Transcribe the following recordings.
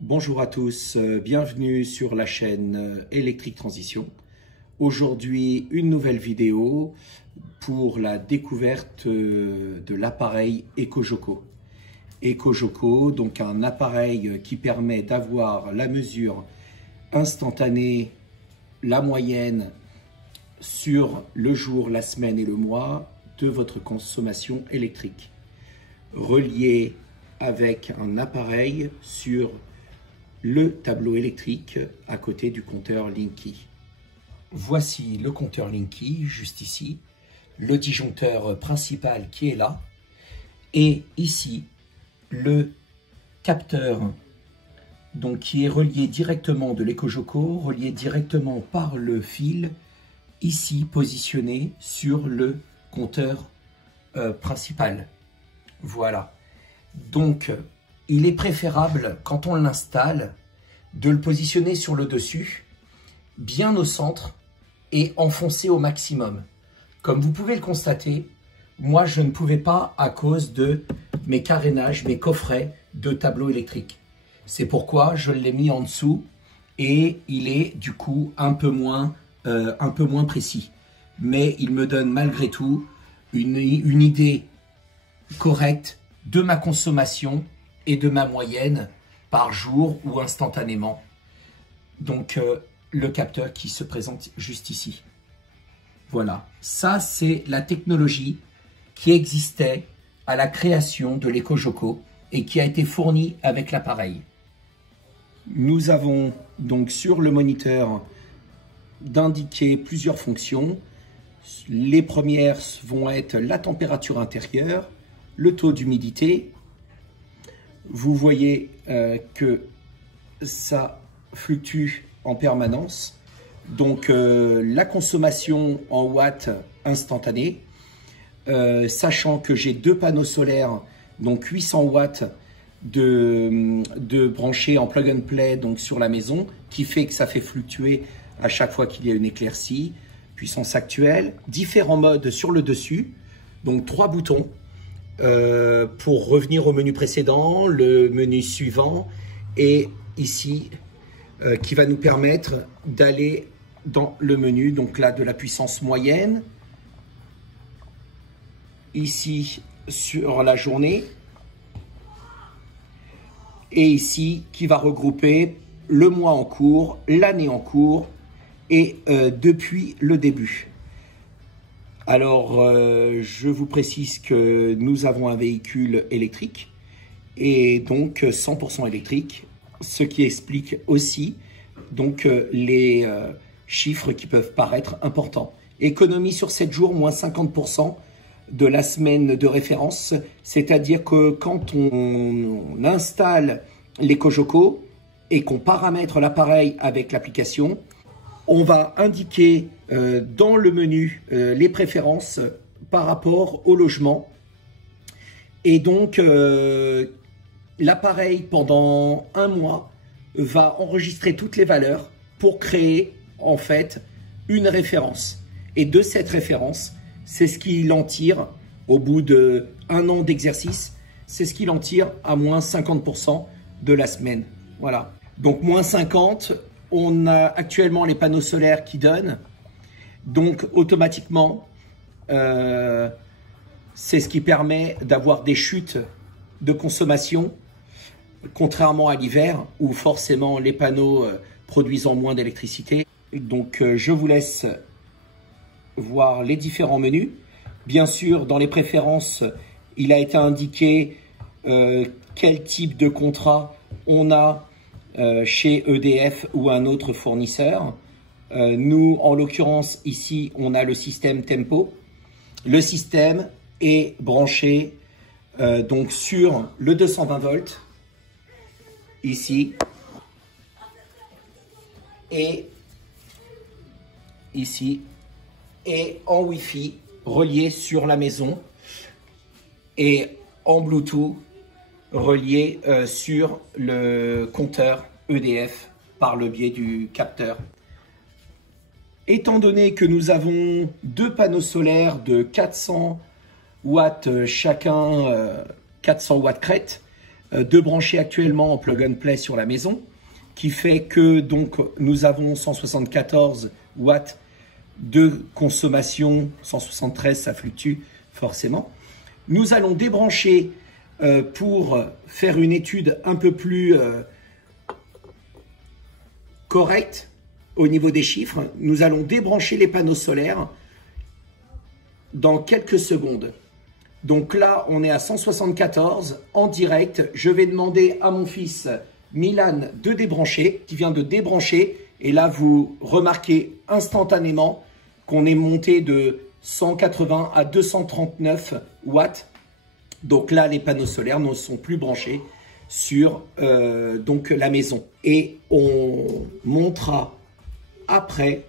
Bonjour à tous, bienvenue sur la chaîne Électrique Transition. Aujourd'hui, une nouvelle vidéo pour la découverte de l'appareil EcoJoco. EcoJoco, donc un appareil qui permet d'avoir la mesure instantanée, la moyenne sur le jour, la semaine et le mois de votre consommation électrique, relié avec un appareil sur le tableau électrique à côté du compteur Linky. Voici le compteur Linky, juste ici, le disjoncteur principal qui est là, et ici, le capteur donc, qui est relié directement de l'EcoJoco, relié directement par le fil, ici positionné sur le compteur principal. Voilà. Donc, il est préférable, quand on l'installe, de le positionner sur le dessus, bien au centre et enfoncer au maximum. Comme vous pouvez le constater, moi je ne pouvais pas à cause de mes carénages, mes coffrets de tableau électrique. C'est pourquoi je l'ai mis en dessous et il est du coup un peu moins précis. Mais il me donne malgré tout une idée correcte de ma consommation et de ma moyenne par jour ou instantanément. Donc le capteur qui se présente juste ici. Voilà, ça c'est la technologie qui existait à la création de l'EcoJoco et qui a été fournie avec l'appareil. Nous avons donc sur le moniteur d'indiquer plusieurs fonctions. Les premières vont être la température intérieure, le taux d'humidité. Vous voyez que ça fluctue en permanence. Donc la consommation en watts instantanée, sachant que j'ai deux panneaux solaires, donc 800 watts de branchés en plug and play donc sur la maison, qui fait que ça fait fluctuer à chaque fois qu'il y a une éclaircie. Puissance actuelle, différents modes sur le dessus, donc 3 boutons. Pour revenir au menu précédent, le menu suivant et ici qui va nous permettre d'aller dans le menu donc là de la puissance moyenne, ici sur la journée et ici qui va regrouper le mois en cours, l'année en cours et depuis le début. Alors, je vous précise que nous avons un véhicule électrique et donc 100% électrique, ce qui explique aussi donc les chiffres qui peuvent paraître importants. Économie sur 7 jours, moins 50% de la semaine de référence, c'est-à-dire que quand on installe l'EcoJoco et qu'on paramètre l'appareil avec l'application, on va indiquer dans le menu les préférences par rapport au logement. Et donc, l'appareil, pendant un mois, va enregistrer toutes les valeurs pour créer, en fait, une référence. Et de cette référence, c'est ce qu'il en tire au bout d'1 an d'exercice. C'est ce qu'il en tire à moins 50% de la semaine. Voilà. Donc, moins 50%. On a actuellement les panneaux solaires qui donnent, donc automatiquement, c'est ce qui permet d'avoir des chutes de consommation, contrairement à l'hiver où forcément les panneaux produisant moins d'électricité. Donc je vous laisse voir les différents menus. Bien sûr, dans les préférences, il a été indiqué quel type de contrat on a chez EDF ou un autre fournisseur. Nous, en l'occurrence, ici, on a le système Tempo. Le système est branché donc sur le 220 volts, ici, et ici, et en Wi-Fi, relié sur la maison, et en Bluetooth, relié sur le compteur EDF par le biais du capteur. Étant donné que nous avons deux panneaux solaires de 400 watts chacun, 400 watts crête, de brancher actuellement en plug and play sur la maison, qui fait que donc nous avons 174 watts de consommation, 173 ça fluctue forcément. Nous allons débrancher pour faire une étude un peu plus correcte au niveau des chiffres. Nous allons débrancher les panneaux solaires dans quelques secondes. Donc là, on est à 174 en direct. Je vais demander à mon fils Milan de débrancher, qui vient de débrancher. Et là, vous remarquez instantanément qu'on est monté de 180 à 239 watts. Donc là, les panneaux solaires ne sont plus branchés sur donc la maison. Et on montrera après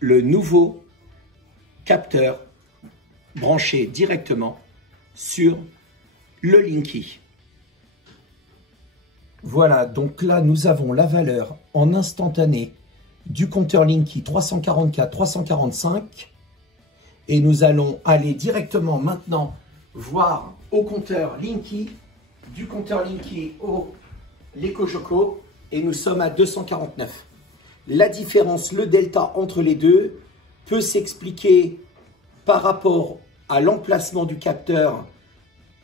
le nouveau capteur branché directement sur le Linky. Voilà, donc là nous avons la valeur en instantané du compteur Linky 344-345 et nous allons aller directement maintenant voir au compteur Linky, du compteur Linky au l'EcoJoco et nous sommes à 249. La différence, le delta entre les deux peut s'expliquer par rapport à l'emplacement du capteur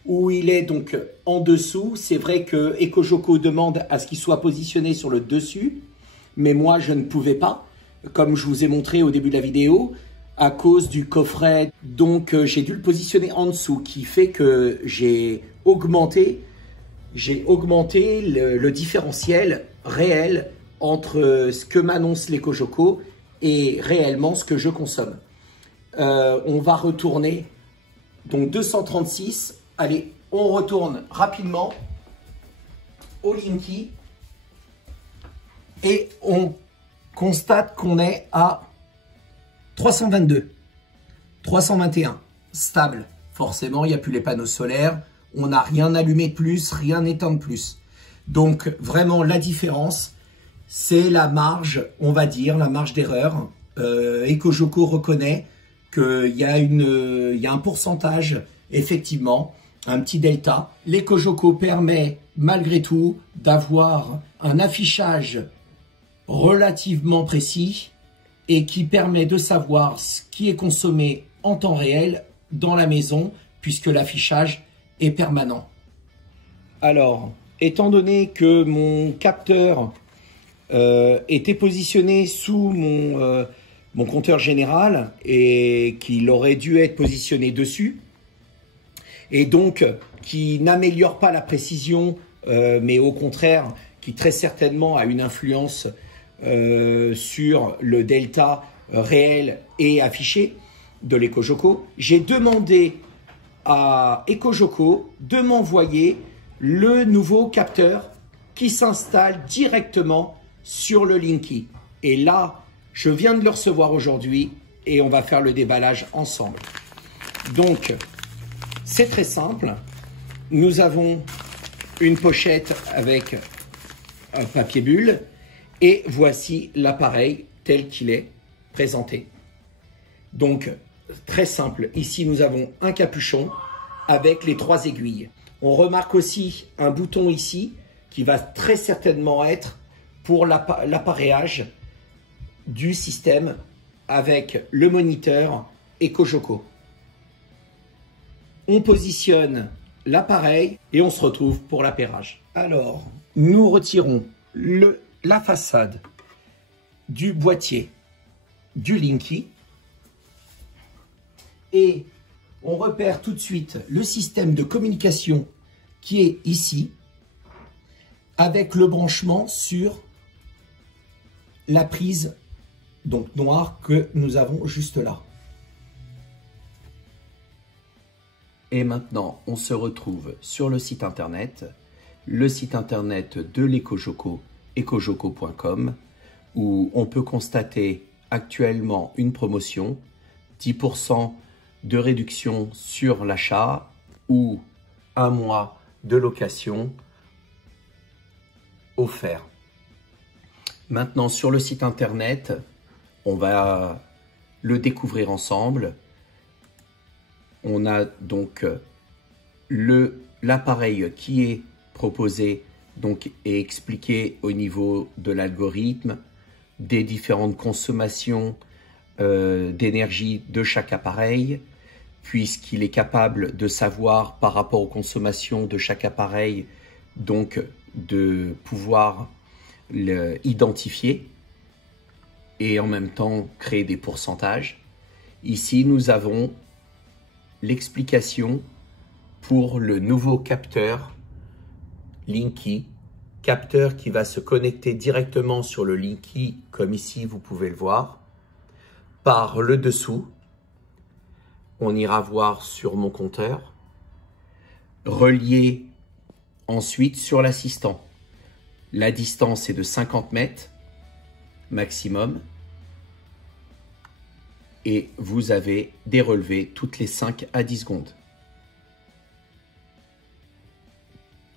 où il est donc en dessous. C'est vrai que EcoJoco demande à ce qu'il soit positionné sur le dessus, mais moi je ne pouvais pas, comme je vous ai montré au début de la vidéo, à cause du coffret. Donc j'ai dû le positionner en dessous, qui fait que j'ai augmenté le différentiel réel entre ce que m'annonce l'EcoJoco et réellement ce que je consomme. On va retourner, donc 236, allez, on retourne rapidement au Linky et on constate qu'on est à 322, 321, stable. Forcément, il n'y a plus les panneaux solaires, on n'a rien allumé de plus, rien éteint de plus. Donc vraiment la différence, c'est la marge, on va dire, la marge d'erreur. EcoJoco reconnaît qu'il y a un pourcentage, effectivement, un petit delta. L'EcoJoco permet, malgré tout, d'avoir un affichage relativement précis et qui permet de savoir ce qui est consommé en temps réel dans la maison, puisque l'affichage est permanent. Alors, étant donné que mon capteur était positionné sous mon compteur général et qu'il aurait dû être positionné dessus et donc qui n'améliore pas la précision mais au contraire qui très certainement a une influence sur le delta réel et affiché de l'EcoJoco, j'ai demandé à EcoJoco de m'envoyer le nouveau capteur qui s'installe directement sur le Linky. Et là, je viens de le recevoir aujourd'hui et on va faire le déballage ensemble. Donc, c'est très simple. Nous avons une pochette avec un papier bulle et voici l'appareil tel qu'il est présenté. Donc, très simple. Ici, nous avons un capuchon avec les 3 aiguilles. On remarque aussi un bouton ici qui va très certainement être pour l'appareillage du système avec le moniteur EcoJoco. On positionne l'appareil et on se retrouve pour l'appairage. Alors, nous retirons la façade du boîtier du Linky et on repère tout de suite le système de communication qui est ici avec le branchement sur la prise donc noire que nous avons juste là. Et maintenant, on se retrouve sur le site internet de l'EcoJoco, ecojoco.com, où on peut constater actuellement une promotion, 10% de réduction sur l'achat ou 1 mois de location offert. Maintenant, sur le site internet, on va le découvrir ensemble. On a donc l'appareil qui est proposer donc et expliquer au niveau de l'algorithme des différentes consommations d'énergie de chaque appareil, puisqu'il est capable de savoir par rapport aux consommations de chaque appareil, donc de pouvoir l'identifier et en même temps créer des pourcentages. Ici, nous avons l'explication pour le nouveau capteur Linky, capteur qui va se connecter directement sur le Linky, comme ici vous pouvez le voir, par le dessous. On ira voir sur mon compteur, relié ensuite sur l'assistant. La distance est de 50 mètres maximum et vous avez des relevés toutes les 5 à 10 secondes.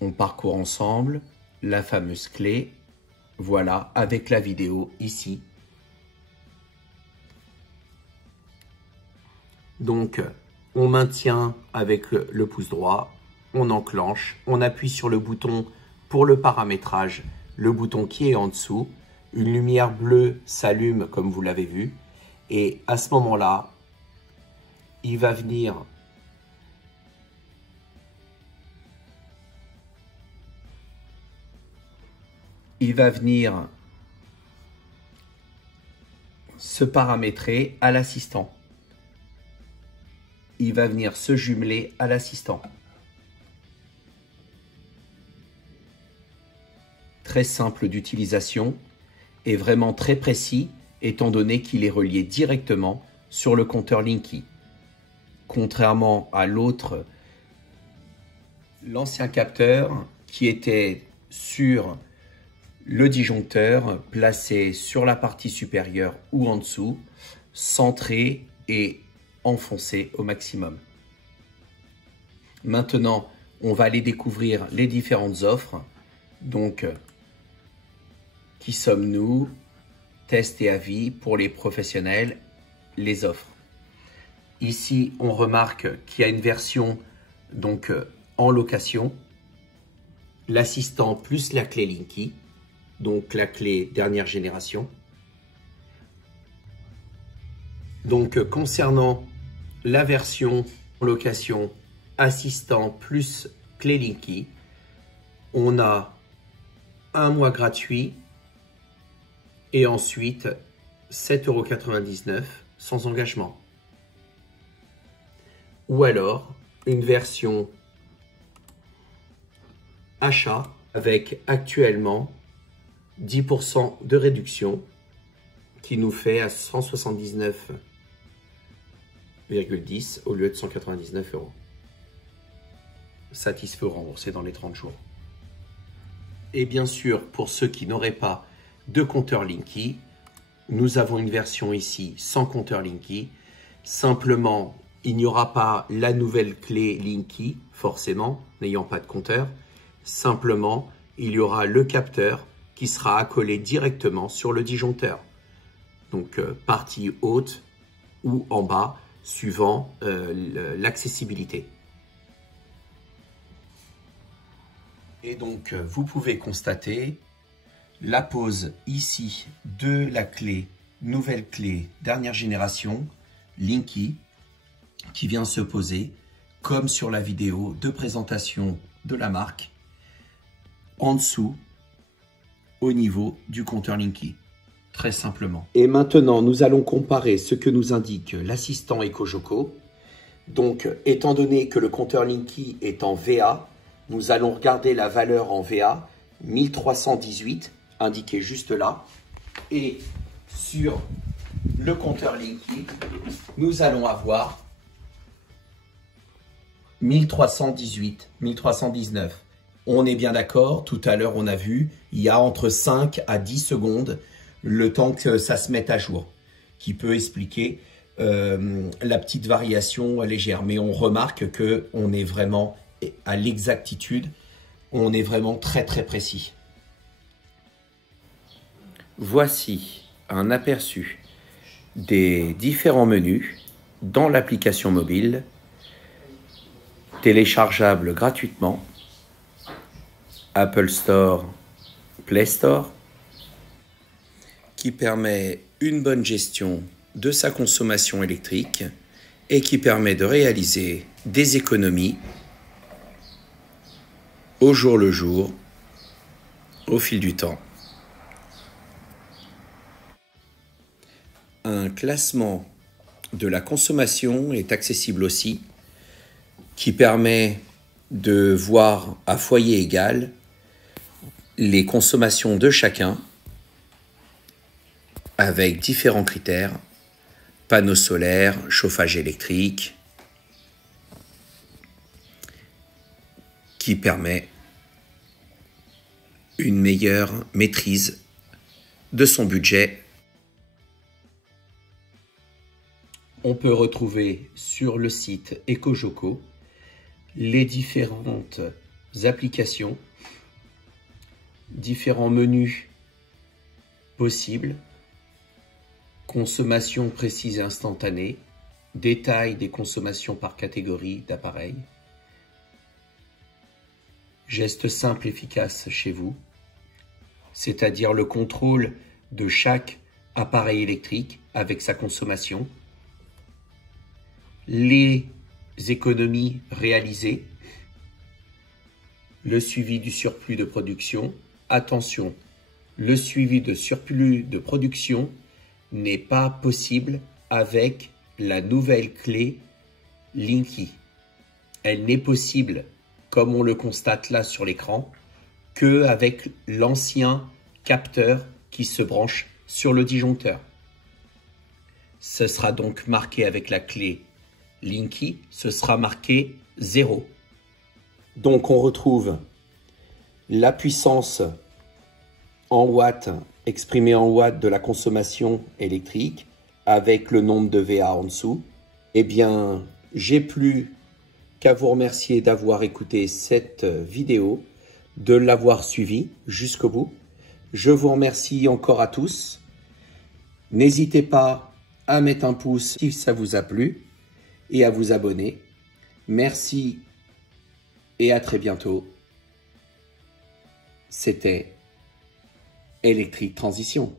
On parcourt ensemble la fameuse clé, voilà, avec la vidéo ici. Donc, on maintient avec le pouce droit, on enclenche, on appuie sur le bouton pour le paramétrage, le bouton qui est en dessous. Une lumière bleue s'allume comme vous l'avez vu. Et à ce moment-là, il va venir se paramétrer à l'assistant. Il va venir se jumeler à l'assistant. Très simple d'utilisation et vraiment très précis étant donné qu'il est relié directement sur le compteur Linky. Contrairement à l'autre, l'ancien capteur qui était sur le disjoncteur placé sur la partie supérieure ou en dessous, centré et enfoncé au maximum. Maintenant, on va aller découvrir les différentes offres. Donc, qui sommes-nous? Test et avis pour les professionnels, les offres. Ici, on remarque qu'il y a une version donc en location, l'assistant plus la clé Linky, donc la clé dernière génération. Donc concernant la version en location assistant plus clé Linky, on a un mois gratuit et ensuite 7,99 € sans engagement. Ou alors une version achat avec actuellement 10% de réduction qui nous fait à 179,10 au lieu de 199 €. Satisfait ou remboursé dans les 30 jours. Et bien sûr, pour ceux qui n'auraient pas de compteur Linky, nous avons une version ici sans compteur Linky. Simplement, il n'y aura pas la nouvelle clé Linky, forcément, n'ayant pas de compteur. Simplement, il y aura le capteur qui sera accolé directement sur le disjoncteur. Donc, partie haute ou en bas, suivant l'accessibilité. Et donc, vous pouvez constater la pose ici de la clé, nouvelle clé, dernière génération, Linky, qui vient se poser, comme sur la vidéo de présentation de la marque, en dessous, au niveau du compteur Linky, très simplement. Et maintenant, nous allons comparer ce que nous indique l'assistant EcoJoco. Donc, étant donné que le compteur Linky est en VA, nous allons regarder la valeur en VA, 1318, indiqué juste là. Et sur le compteur Linky, nous allons avoir 1318, 1319. On est bien d'accord, tout à l'heure on a vu, il y a entre 5 à 10 secondes le temps que ça se mette à jour, qui peut expliquer la petite variation légère. Mais on remarque qu'on est vraiment à l'exactitude, on est vraiment très très précis. Voici un aperçu des différents menus dans l'application mobile, téléchargeable gratuitement. Apple Store, Play Store, qui permet une bonne gestion de sa consommation électrique et qui permet de réaliser des économies au jour le jour, au fil du temps. Un classement de la consommation est accessible aussi, qui permet de voir à foyer égal les consommations de chacun avec différents critères, panneaux solaires, chauffage électrique, qui permet une meilleure maîtrise de son budget. On peut retrouver sur le site EcoJoco les différentes applications, différents menus possibles, consommation précise et instantanée, détail des consommations par catégorie d'appareils, gestes simples et efficaces chez vous, c'est-à-dire le contrôle de chaque appareil électrique avec sa consommation, les économies réalisées, le suivi du surplus de production. Attention, le suivi de surplus de production n'est pas possible avec la nouvelle clé Linky. Elle n'est possible, comme on le constate là sur l'écran, qu'avec l'ancien capteur qui se branche sur le disjoncteur. Ce sera donc marqué avec la clé Linky, ce sera marqué 0. Donc on retrouve la puissance en watts, exprimée en watts de la consommation électrique, avec le nombre de VA en dessous. Eh bien, j'ai plus qu'à vous remercier d'avoir écouté cette vidéo, de l'avoir suivi jusqu'au bout. Je vous remercie encore à tous. N'hésitez pas à mettre un pouce si ça vous a plu et à vous abonner. Merci et à très bientôt. C'était Electric Transition.